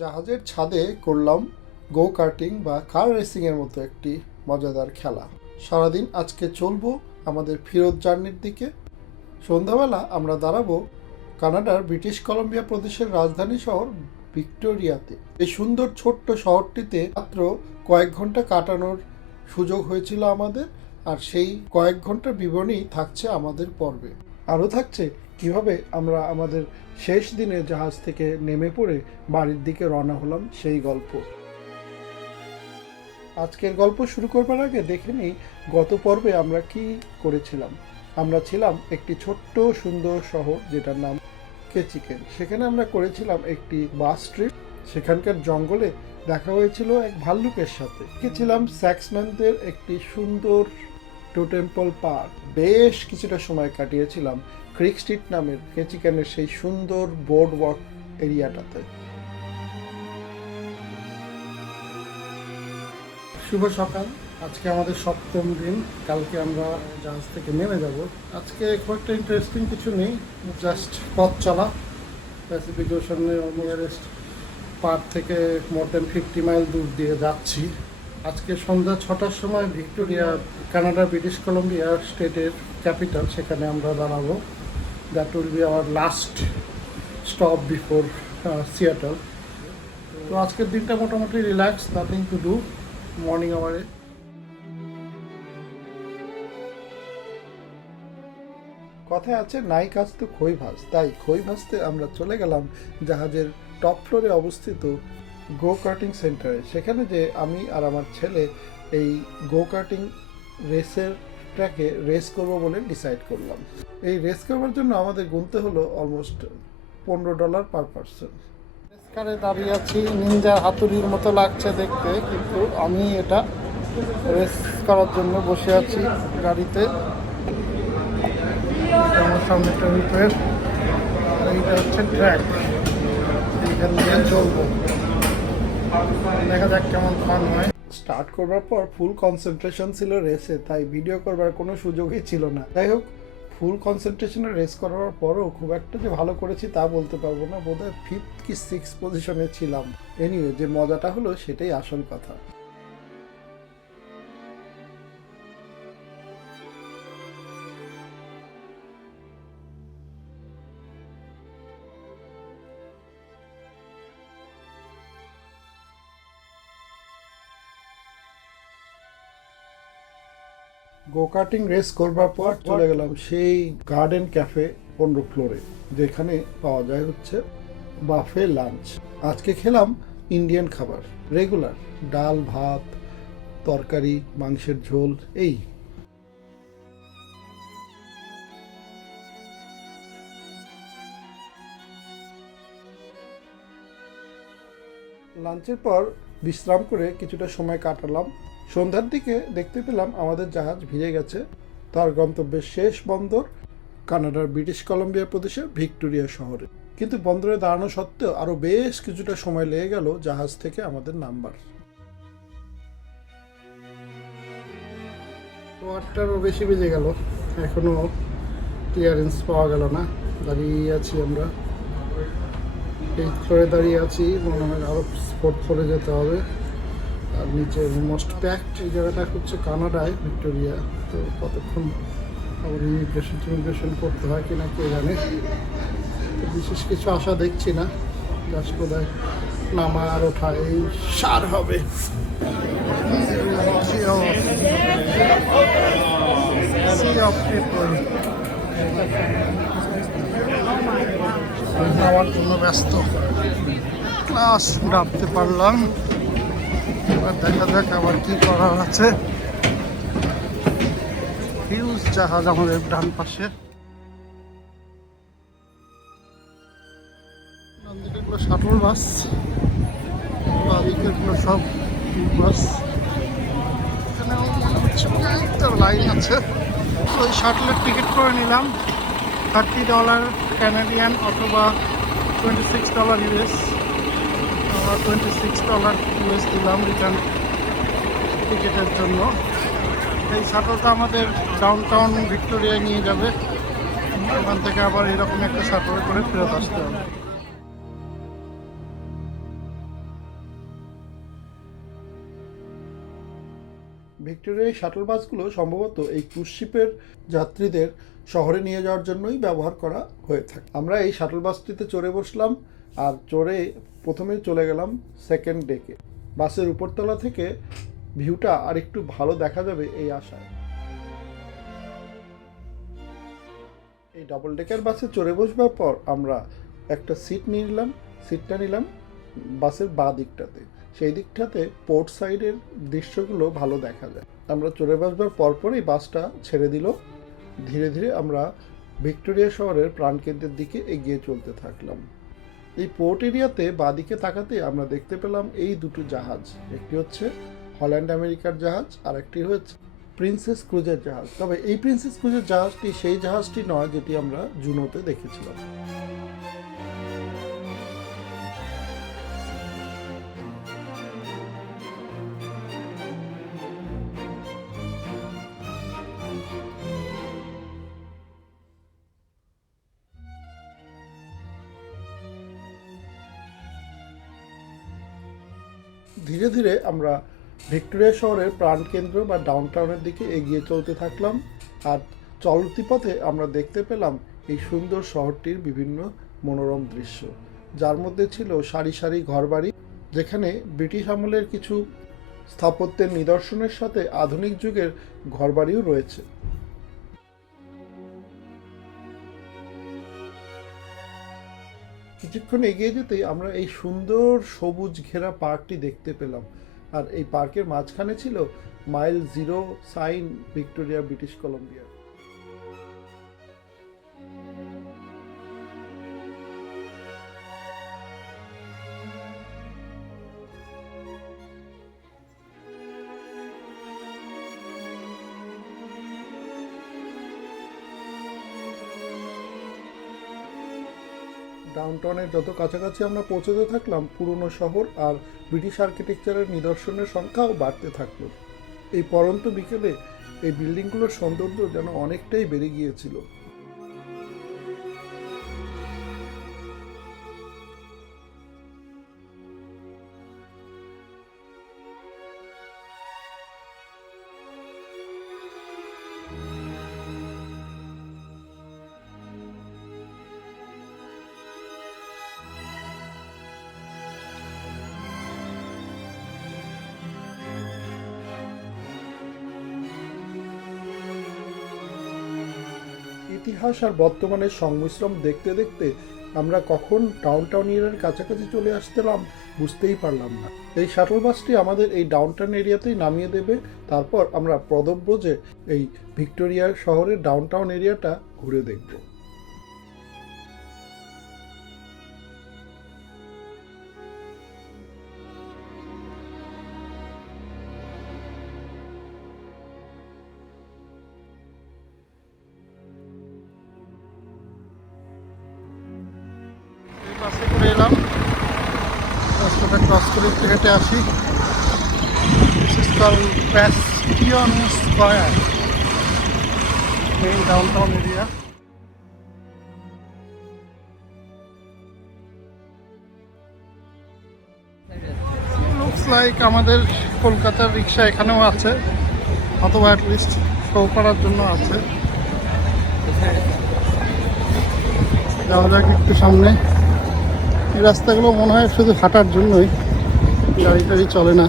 জাহাজের ছাদে করলাম গো কার্টিং বা কার রেসিং এর মতো একটি মজাদার খেলা। সারাদিন আজকে চলবো আমাদের ফিরত জার্নির দিকে। সন্ধ্যাবেলা আমরা দাঁড়াবো কানাডার ব্রিটিশ কলম্বিয়া প্রদেশের রাজধানী শহর ভিক্টোরিয়াতে। এই সুন্দর ছোট্ট শহরটিতে মাত্র কয়েক ঘণ্টা কাটানোর সুযোগ হয়েছিল আমাদের, আর সেই কয়েক ঘণ্টার বিবরণী থাকছে আমাদের পর্বে। আরও থাকছে কীভাবে আমরা আমাদের শেষ দিনে জাহাজ থেকে নেমে পড়ে বাড়ির দিকে রওনা হলাম সেই গল্প। আজকের গল্প শুরু করবার আগে দেখে নিই, গত পর্বে আমরা কি করেছিলাম। আমরা ছিলাম একটি ছোট্ট সুন্দর শহর যেটার নাম কেচিকেন। সেখানে আমরা করেছিলাম একটি বাস ট্রিপ। সেখানকার জঙ্গলে দেখা হয়েছিল এক ভাল্লুকের সাথে। গেছিলাম স্যাক্সম্যানদের একটি সুন্দর টোটেম্পল পার্ক। বেশ কিছুটা সময় কাটিয়েছিলাম ক্রিক স্ট্রিট নামের কেচিকেনের সেই সুন্দর বোর্ড ওয়াক এরিয়াটাতে। শুভ সকাল। আজকে আমাদের সপ্তম দিন। কালকে আমরা জাহাজ থেকে নেমে যাব। আজকে খুব একটা ইন্টারেস্টিং কিছু নেই। জাস্ট পথ চলা। প্যাসিফিক ওশনের নিয়ারেস্ট পার্ক থেকে মোর দেন ফিফটি মাইল দূর দিয়ে যাচ্ছি। আজকে সন্ধ্যা ছটার সময় ভিক্টোরিয়া, কানাডা, ব্রিটিশ কলম্বিয়া স্টেটের ক্যাপিটাল সেখানে আমরা দাঁড়াবো। That will be our last stop before Seattle তো আজকের দিনটা মোটামুটি relax nothing to do morning আওয়ারে কথায় আছে, নাই কাজ তো খই ভাজ। তাই খই ভাজতে আমরা চলে গেলাম জাহাজের টপ ফ্লোরে অবস্থিত গো কার্টিং সেন্টারে সেখানে যে আমি আর আমার ছেলে এই গো কার্টিং রেসের ট্র্যাকে রেস করব বলে ডিসাইড করলাম। এই রেস করবার জন্য আমাদের গুনতে হলো অলমোস্ট পনেরো ডলার পার পার্সন কারে দাঁড়িয়ে আছি নিনজার হাতুড়ির মতো লাগছে দেখতে, কিন্তু আমি এটা রেস করার জন্য বসে আছি গাড়িতে। আমার সামনে হচ্ছে ট্র্যাক দেখা যাক কেমন ফান হয়। স্টার্ট করবার পর ফুল কনসেন্ট্রেশন ছিল রেসে তাই ভিডিও করবার কোনো সুযোগই ছিল না। যাই হোক ফুল কনসেন্ট্রেশনে রেস করার পরও খুব একটা যে ভালো করেছি তা বলতে পারব না, বোধহয় ফিফথ কি সিক্স পজিশনে ছিলাম। এনিওয়ে যে মজাটা হলো সেটাই আসল কথা। গো কার্টিং রেস করবার পর চলে গেলাম সেই গার্ডেন ক্যাফে পনেরো ফ্লোরে যেখানে পাওয়া যায় হচ্ছে বাফে লাঞ্চ আজকে খেলাম ইন্ডিয়ান খাবার রেগুলার ডাল, ভাত, তরকারি, মাংসের ঝোল, এই। লাঞ্চের পর বিশ্রাম করে কিছুটা সময় কাটালাম। সন্ধ্যার দিকে দেখতে পেলাম আমাদের জাহাজ ভিজে গেছে। তার গন্তব্যের শেষ বন্দর কানাডার ব্রিটিশ কলম্বিয়া প্রদেশের ভিক্টোরিয়া শহরে। কিন্তু বন্দরে দাঁড়ানো সত্ত্বেও আরও বেশ কিছুটা সময় লেগে গেল জাহাজ থেকে আমাদের নাম্বার। আটটারও বেশি বেজে গেল। এখনও ক্লিয়ারেন্স পাওয়া গেল না। দাঁড়িয়ে আছি আমরা। এই ফ্লোরে দাঁড়িয়ে আছি। মনে হয় আরও ফোর্থ ফ্লোরে যেতে হবে। আর নিচে মোস্ট প্যাকড এই জায়গাটা হচ্ছে কানাডায়, ভিক্টোরিয়া। তো কতক্ষণ আবার ইমিগ্রেশন টিমিগ্রেশন করতে হয় কিনা কে জানে। বিশেষ কিছু আশা দেখছি না। জাস্ট বোধহয় নামা আর ওঠা এই সার হবে. যাওয়ার জন্য ব্যস্ত। ক্লাস নামতে পারলাম। এবার দেখা যাক আবার কি করার আছে। হিউজ জাহাজ আমাদের ডান পাশে। ডানদিকেগুলো শাটল বাস বাদিকেগুলো সব বাস এখানেও মনে হচ্ছে লাইন আছে। ওই শাটলের টিকিট করে নিলাম। থার্টি ডলার ক্যানাডিয়ান অথবা twenty six dollar US twenty dollar US দিলাম রিটার্ন টিকিটের জন্য। এই শাটলটা আমাদের ডাউন টাউন ভিক্টোরিয়ায় নিয়ে যাবে। ওখান থেকে আবার এরকম একটা শাটল করে ফেরত আসতে হবে। ভিক্টোরিয়ায় শাটল বাসগুলো সম্ভবত এই ক্রুজশিপের যাত্রীদের শহরে নিয়ে যাওয়ার জন্যই ব্যবহার করা হয়ে থাকে। আমরা এই শাটল বাসটিতে চড়ে বসলাম, আর চড়ে প্রথমেই চলে গেলাম সেকেন্ড ডেকে বাসের উপরতলা থেকে ভিউটা আর একটু ভালো দেখা যাবে এই আশায়। এই ডাবল ডেকার বাসে চড়ে বসবার পর আমরা একটা সিট নিয়ে নিলাম সিটটা নিলাম বাসের বা দিকটাতে। সেই দিকটাতে পোর্ট সাইডের দৃশ্যগুলো ভালো দেখা যায়। আমরা চড়ে বসবার পরপরই বাসটা ছেড়ে দিল। ধীরে ধীরে আমরা ভিক্টোরিয়া শহরের প্রাণকেন্দ্রের দিকে এগিয়ে চলতে থাকলাম। এই পোর্ট এরিয়াতে বাদিকে তাকাতে আমরা দেখতে পেলাম এই দুটো জাহাজ। একটি হচ্ছে হল্যান্ড আমেরিকার জাহাজ আর একটি হচ্ছে প্রিন্সেস ক্রুজের জাহাজ। তবে এই প্রিন্সেস ক্রুজের জাহাজটি সেই জাহাজটি নয়, যেটি আমরা জুনোতে দেখেছিলাম। ধীরে ধীরে আমরা ভিক্টোরিয়া শহরের প্রাণকেন্দ্র বা ডাউনটাউনের দিকে এগিয়ে চলতে থাকলাম আর চলতি পথে আমরা দেখতে পেলাম এই সুন্দর শহরটির বিভিন্ন মনোরম দৃশ্য। যার মধ্যে ছিল সারি সারি ঘরবাড়ি, যেখানে ব্রিটিশ আমলের কিছু স্থাপত্যের নিদর্শনের সাথে আধুনিক যুগের ঘরবাড়িও রয়েছে। কিছুক্ষণ এগিয়ে যেতেই আমরা এই সুন্দর সবুজ ঘেরা পার্কটি দেখতে পেলাম। আর এই পার্কের মাঝখানে ছিল mile zero sign Victoria, British Columbia. ডাউনটাউনের যত কাছাকাছি আমরা পৌঁছতে থাকলাম, পুরনো শহর আর ব্রিটিশ আর্কিটেকচারের নিদর্শনের সংখ্যাও বাড়তে থাকল। এই পরন্ত বিকেলে এই বিল্ডিংগুলোর সৌন্দর্য যেন অনেকটাই বেড়ে গিয়েছিল। ইতিহাস আর বর্তমানের সংমিশ্রণ দেখতে দেখতে আমরা কখন ডাউন টাউন এরিয়ার কাছাকাছি চলে আসতেলাম বুঝতেই পারলাম না। এই শাটল বাসটি আমাদের এই ডাউন টাউন এরিয়াতেই নামিয়ে দেবে, তারপর আমরা পদব্রজে এই ভিক্টোরিয়া শহরের ডাউন টাউন এরিয়াটা ঘুরে দেখব। Square main downtown area looks like আমাদের কলকাতার রিক্সা এখানেও আছে, অথবা অ্যাটলিস্ট শো করার জন্য আছে। যাওয়া যাক একটু সামনে। এই রাস্তাগুলো মনে হয় শুধু হাঁটার জন্যই, গাড়ি টাড়ি চলে না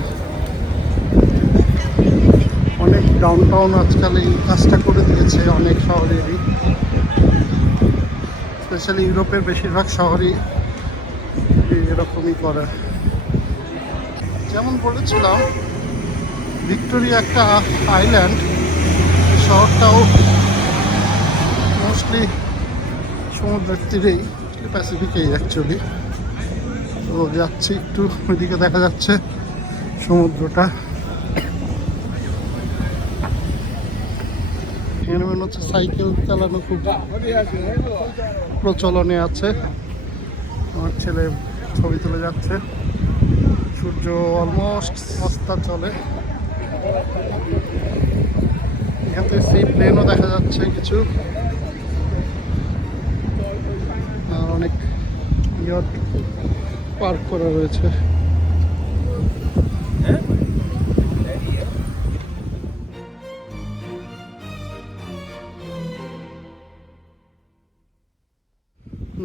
অনেক ডাউনটাউন আজকাল এই কাজটা করে দিয়েছে অনেক শহরেরই। স্পেশালি ইউরোপের বেশিরভাগ শহরই এরকমই করে। যেমন বলেছিলাম, ভিক্টোরিয়া একটা আইল্যান্ড শহরটাও মোস্টলি সমুদ্রের তীরেই প্যাসিফিকেই অ্যাকচুয়ালি তো যাচ্ছি একটু, ওইদিকে দেখা যাচ্ছে সমুদ্রটা। মনে হচ্ছে সাইকেল চালানো খুব প্রচলনে আছে। আমার ছেলে ছবি তুলে যাচ্ছে। সূর্য অলমোস্ট অস্তা চলে। এখান থেকে সেই প্লেনও দেখা যাচ্ছে কিছু। আর অনেক ইয়ট পার্ক করা রয়েছে।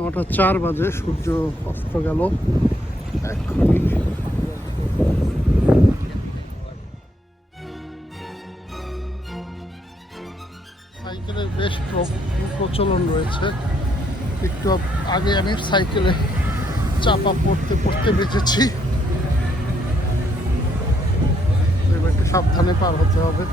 নটা চার বাজে, সূর্য অস্ত গেল। এক্ষুনি। সাইকেলের বেশ প্রচলন রয়েছে। একটু আগে আমি সাইকেলে চাপা পড়তে পড়তে বেঁচেছি। এবার একটু সাবধানে পার হতে হবে।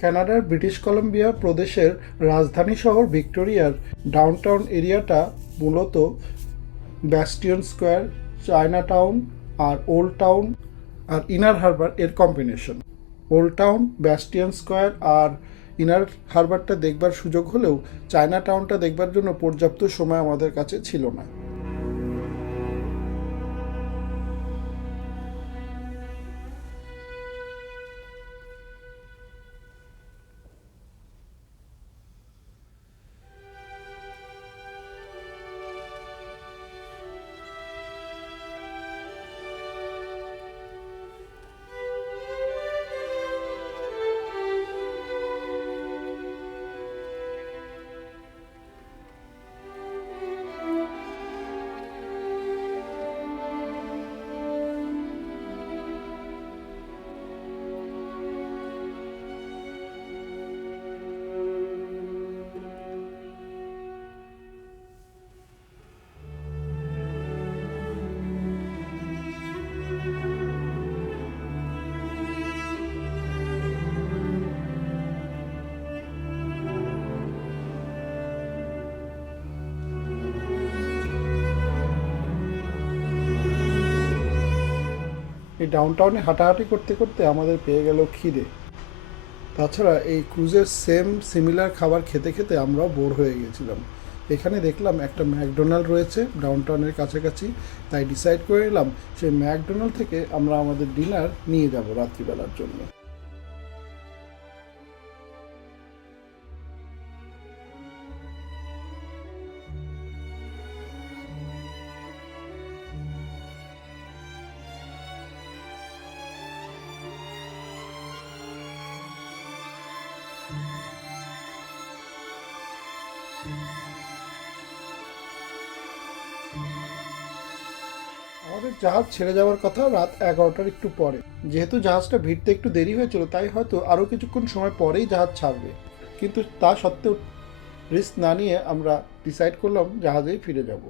কানাডার ব্রিটিশ কলম্বিয়া প্রদেশের রাজধানী শহর ভিক্টোরিয়ার ডাউনটাউন এরিয়াটা মূলত ব্যাস্টিয়ন স্কোয়ার চায়না টাউন আর ওল্ড টাউন আর ইনার হারবার এর combination. Old town Bastion Square আর ইনার হারবারটা দেখবার সুযোগ হলেও চায়না টাউনটা দেখবার জন্য পর্যাপ্ত সময় আমাদের কাছে ছিল না। ডাউনটাউনে হাঁটাহাঁটি করতে করতে আমাদের পেয়ে গেল খিদে। তাছাড়া এই ক্রুজের সেম সিমিলার খাবার খেতে খেতে আমরাও বোর হয়ে গেছিলাম। এখানে দেখলাম একটা ম্যাকডোনাল্ড রয়েছে ডাউনটাউনের কাছাকাছি। তাই ডিসাইড করে এলাম, সেই ম্যাকডোনাল্ড থেকে আমরা আমাদের ডিনার নিয়ে যাব রাত্রিবেলার জন্য। জাহাজ ছেড়ে যাওয়ার কথা রাত এগারোটার একটু পরে। যেহেতু জাহাজটা ভিড়তে একটু দেরি হয়েছিল, তাই হয়তো আরও কিছুক্ষণ সময় পরেই জাহাজ ছাড়বে। কিন্তু তা সত্ত্বেও রিস্ক না নিয়ে আমরা ডিসাইড করলাম জাহাজেই ফিরে যাব।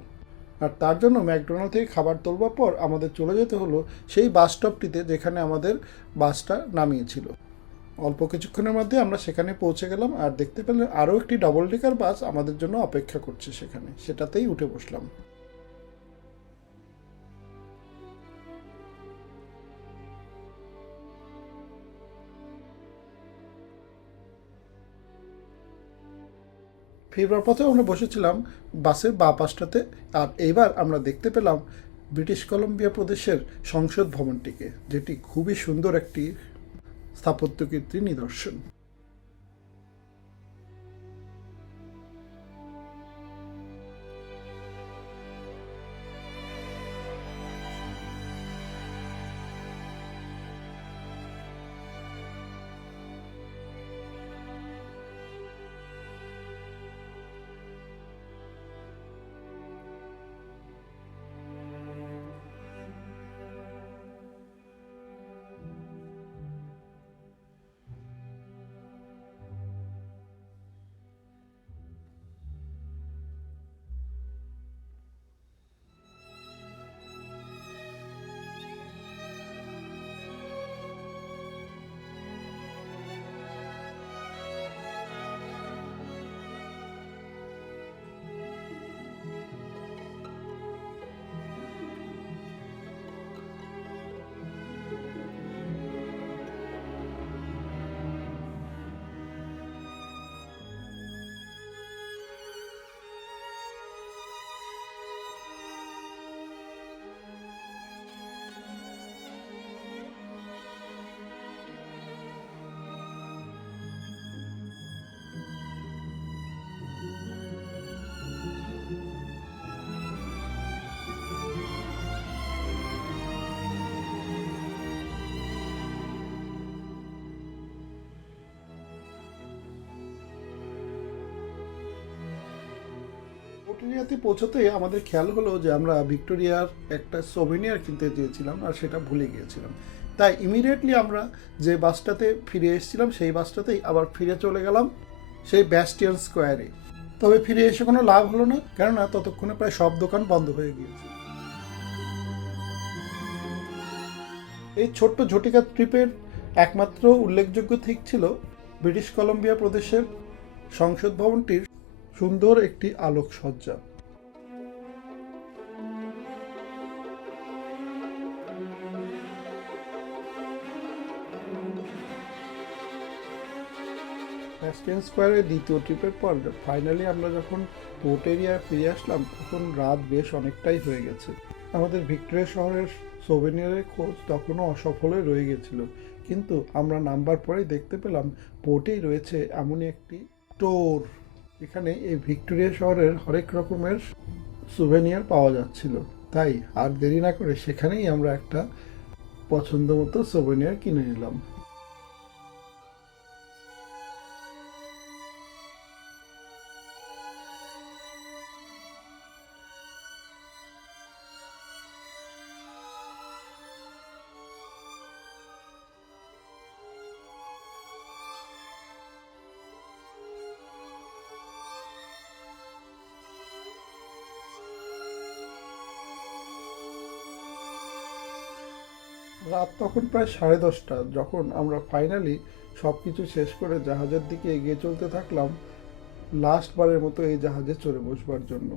আর তার জন্য ম্যাকডোনাল্ড থেকে খাবার তোলবার পর আমাদের চলে যেতে হলো সেই বাস স্টপটিতে যেখানে আমাদের বাসটা নামিয়েছিল। অল্প কিছুক্ষণের মধ্যে আমরা সেখানে পৌঁছে গেলাম আর দেখতে পেলাম আরও একটি ডবল ডেকার বাস আমাদের জন্য অপেক্ষা করছে সেখানে। সেটাতেই উঠে বসলাম। ফিরবার পথেও আমরা বসেছিলাম বাসের বা পাশটাতে। আর এইবার আমরা দেখতে পেলাম ব্রিটিশ কলম্বিয়া প্রদেশের সংসদ ভবনটিকে, যেটি খুবই সুন্দর একটি স্থাপত্যকীর্তির নিদর্শন। পোর্টেরিয়াতে পৌঁছতেই আমাদের খেয়াল হলো যে আমরা ভিক্টোরিয়ার একটা সোভেনিয়ার কিনতে চেয়েছিলাম আর সেটা ভুলে গিয়েছিলাম। তাই ইমিডিয়েটলি আমরা যে বাসটাতে ফিরে এসেছিলাম, সেই বাসটাতেই আবার ফিরে চলে গেলাম সেই ব্যাস্টিয়ান স্কোয়ারে তবে ফিরে এসে কোনো লাভ হলো না, কেননা ততক্ষণে প্রায় সব দোকান বন্ধ হয়ে গিয়েছে। এই ছোট্ট ঝটিকা ট্রিপের একমাত্র উল্লেখযোগ্য দিক ছিল ব্রিটিশ কলম্বিয়া প্রদেশের সংসদ ভবনটির সুন্দর একটি আলোকসজ্জা। প্যাস্টেন স্কোয়ারের দ্বিতীয় ট্রিপের পর ফাইনালি আমরা যখন পোর্ট এরিয়ায় ফিরে আসলাম, তখন রাত বেশ অনেকটাই হয়ে গেছে। আমাদের ভিক্টোরিয়া শহরের সোভেনিয়ারের খোঁজ তখনও অসফলই রয়ে গেছিল। কিন্তু আমরা নাম্বার পরেই দেখতে পেলাম পোর্টেই রয়েছে এমনই একটি স্টোর এখানে এই ভিক্টোরিয়া শহরের হরেক রকমের সুভেনিয়ার পাওয়া যাচ্ছিল। তাই আর দেরি না করে সেখানেই আমরা একটা পছন্দ মতো সুভেনিয়ার কিনে নিলাম। রাত তখন প্রায় সাড়ে দশটা, যখন আমরা ফাইনালি সব কিছু শেষ করে জাহাজের দিকে এগিয়ে চলতে থাকলাম লাস্টবারের মতো এই জাহাজে চড়ে বসবার জন্য।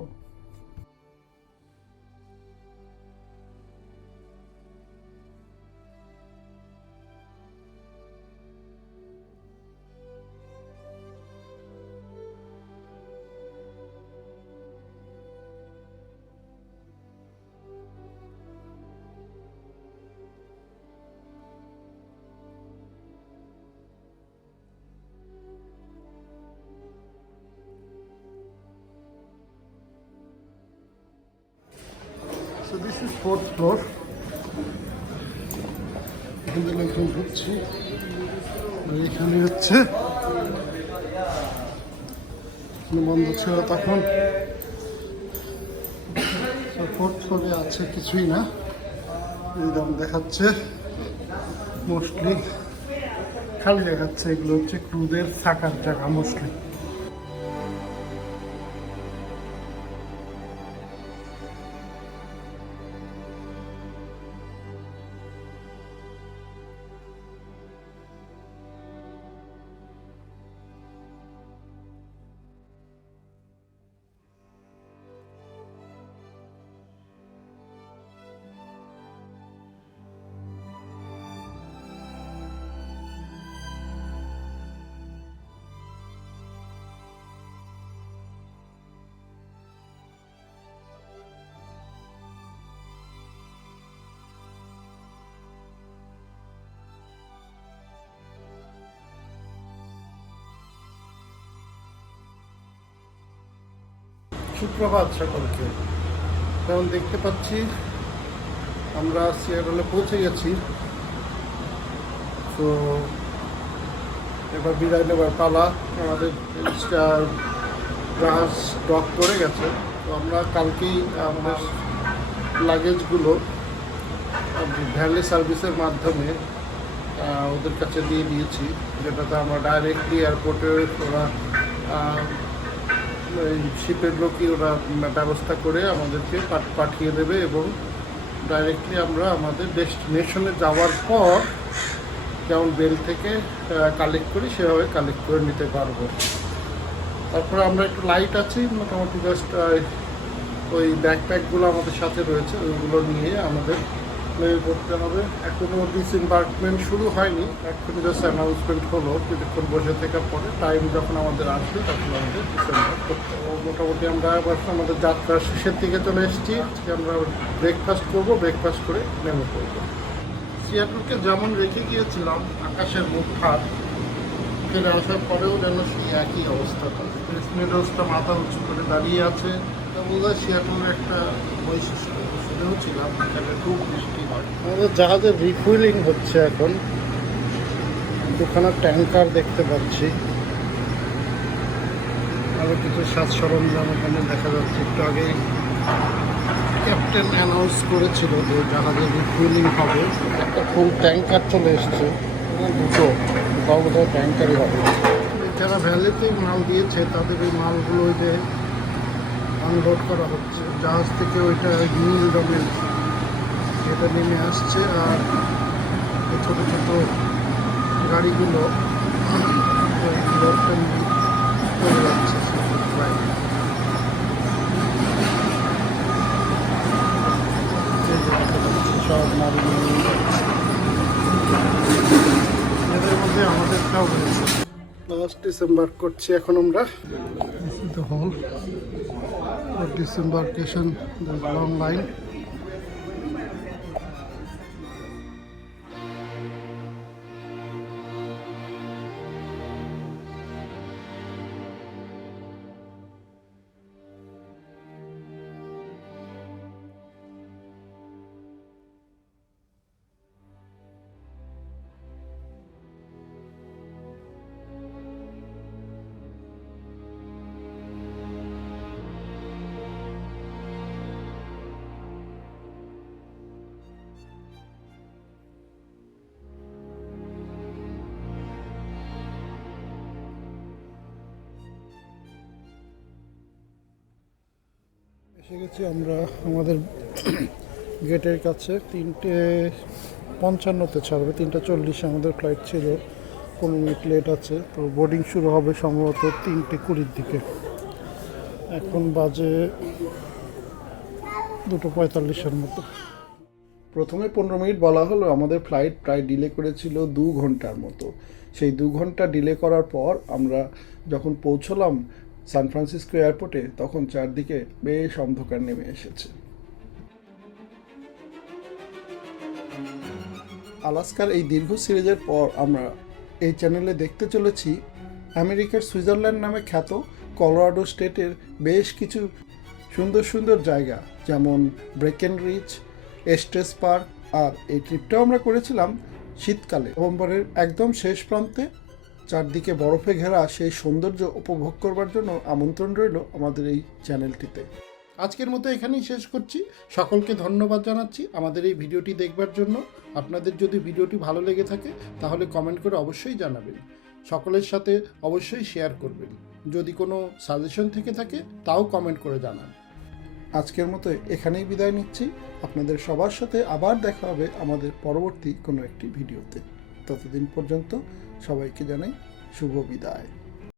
Floor. এখান লোকজন ঢুকছে। হচ্ছে বন্ধ ছিল তখন। ফোর্থ আছে, কিছুই না। এরকম দেখাচ্ছে। মোস্টলি খালি দেখাচ্ছে, এগুলো হচ্ছে ক্রুদের থাকার জায়গা মোস্টলি সুপ্রভাত সকলকে। কারণ দেখতে পাচ্ছি আমরা সিয়াটলে পৌঁছে গেছি। তো এবার বিদায় নেবার পালা। আমাদের স্টার ডক করে গেছে। তো আমরা কালকেই আমাদের লাগেজগুলো ভ্যালি সার্ভিসের মাধ্যমে ওদের কাছে দিয়ে দিয়েছি। যেটাতে আমরা ডাইরেক্টলি এয়ারপোর্টে ওরা শিপের লোকই ওরা ব্যবস্থা করে আমাদেরকে পাঠ- পাঠিয়ে দেবে এবং ডাইরেক্টলি আমরা আমাদের ডেস্টিনেশনে যাওয়ার পর যেমন বেল থেকে কালেক্ট করি, সেভাবে কালেক্ট করে নিতে পারব। তারপরে আমরা একটু লাইট আছি, মোটামুটি জাস্ট ওই ব্যাকপ্যাকগুলো আমাদের সাথে রয়েছে, ওইগুলো নিয়ে আমাদের নেমে পড়তে হবে? এখনও ডিসএম্বার্কমেন্ট শুরু হয়নি। এখনই জাস্ট অ্যানাউন্সমেন্ট হলো, কিছুক্ষণ বসে থাকার পরে টাইম যখন আমাদের আসবে, তখন আমাদের ডিসেম্বার করতে হবে। মোটামুটি আমরা এবার আমাদের যাত্রার শেষের দিকে চলে এসেছি। আজকে আমরা ব্রেকফাস্ট করব ব্রেকফাস্ট করে নেমে পড়ব। সিয়াটলকে যেমন রেখে গিয়েছিলাম, আকাশের মুখ হাত ফিরে আসার পরেও যেন সেই একই অবস্থাটা মেডোসটা মাথা উঁচু করে দাঁড়িয়ে আছে। বোধ হয় সিয়াটলের একটা বৈশিষ্ট্য। শুনেও ছিলাম এখানে খুব বৃষ্টি হয়। আমাদের জাহাজের রিফুয়েলিং হচ্ছে এখন। দুখানা ট্যাঙ্কার দেখতে পাচ্ছি। আরও কিছু সাজ সরঞ্জাম এখানে দেখা যাচ্ছে। একটু আগে ক্যাপ্টেন অ্যানাউন্স করেছিল যে জাহাজের রিফুয়েলিং হবে। একটা ফুল ট্যাঙ্কার চলে এসছে। দুটো দুটাও বোধহয় ট্যাঙ্কারই হবে। যারা ভ্যালিতে মাল দিয়েছে, তাদের এই মালগুলো যে আনলোড করা হচ্ছে। জাহাজ থেকে ওইটা নীল রঙের এটা নেমে আসছে আর ছোট ছোট গাড়িগুলো চলে যাচ্ছে। সব মাল নিয়ে এদের মধ্যে আমাদেরটাও রয়েছে। লাস্ট ডিসেম্বর করছি এখন আমরা। Whole disembarkation, there's a long line. এসে গেছি আমরা আমাদের গেটের কাছে তিনটে পঞ্চান্নতে ছাড়বে, তিনটা চল্লিশে আমাদের ফ্লাইট ছিল, পনেরো মিনিট লেট আছে, তো বোর্ডিং শুরু হবে সম্ভবত তিনটে কুড়ির দিকে। এখন বাজে দুটো পঁয়তাল্লিশের মতো। প্রথমে পনেরো মিনিট বলা হলো, আমাদের ফ্লাইট প্রায় ডিলে করেছিল দু ঘণ্টার মতো। সেই দু ঘণ্টা ডিলে করার পর আমরা যখন পৌঁছলাম সান ফ্রান্সিসকো এয়ারপোর্টে তখন চারদিকে বেশ অন্ধকার নেমে এসেছে। আলাস্কার এই দীর্ঘ সিরিজের পর আমরা এই চ্যানেলে দেখতে চলেছি আমেরিকার সুইজারল্যান্ড নামে খ্যাত কলোরাডো স্টেটের বেশ কিছু সুন্দর সুন্দর জায়গা, যেমন ব্রেকেন রিচ এস্টেস পার্ক আর এই ট্রিপটাও আমরা করেছিলাম শীতকালে। নভেম্বরের একদম শেষ প্রান্তে চারদিকে বরফে ঘেরা সেই সৌন্দর্য উপভোগ করবার জন্য আমন্ত্রণ রইল আমাদের এই চ্যানেলটিতে। আজকের মতো এখানেই শেষ করছি। সকলকে ধন্যবাদ জানাচ্ছি আমাদের এই ভিডিওটি দেখবার জন্য। আপনাদের যদি ভিডিওটি ভালো লেগে থাকে, তাহলে কমেন্ট করে অবশ্যই জানাবেন। সকলের সাথে অবশ্যই শেয়ার করবেন। যদি কোনো সাজেশন থেকে থাকে, তাও কমেন্ট করে জানান। আজকের মতো এখানেই বিদায় নিচ্ছি। আপনাদের সবার সাথে আবার দেখা হবে আমাদের পরবর্তী কোনো একটি ভিডিওতে। ততদিন পর্যন্ত সবাইকে জানাই শুভ বিদায়।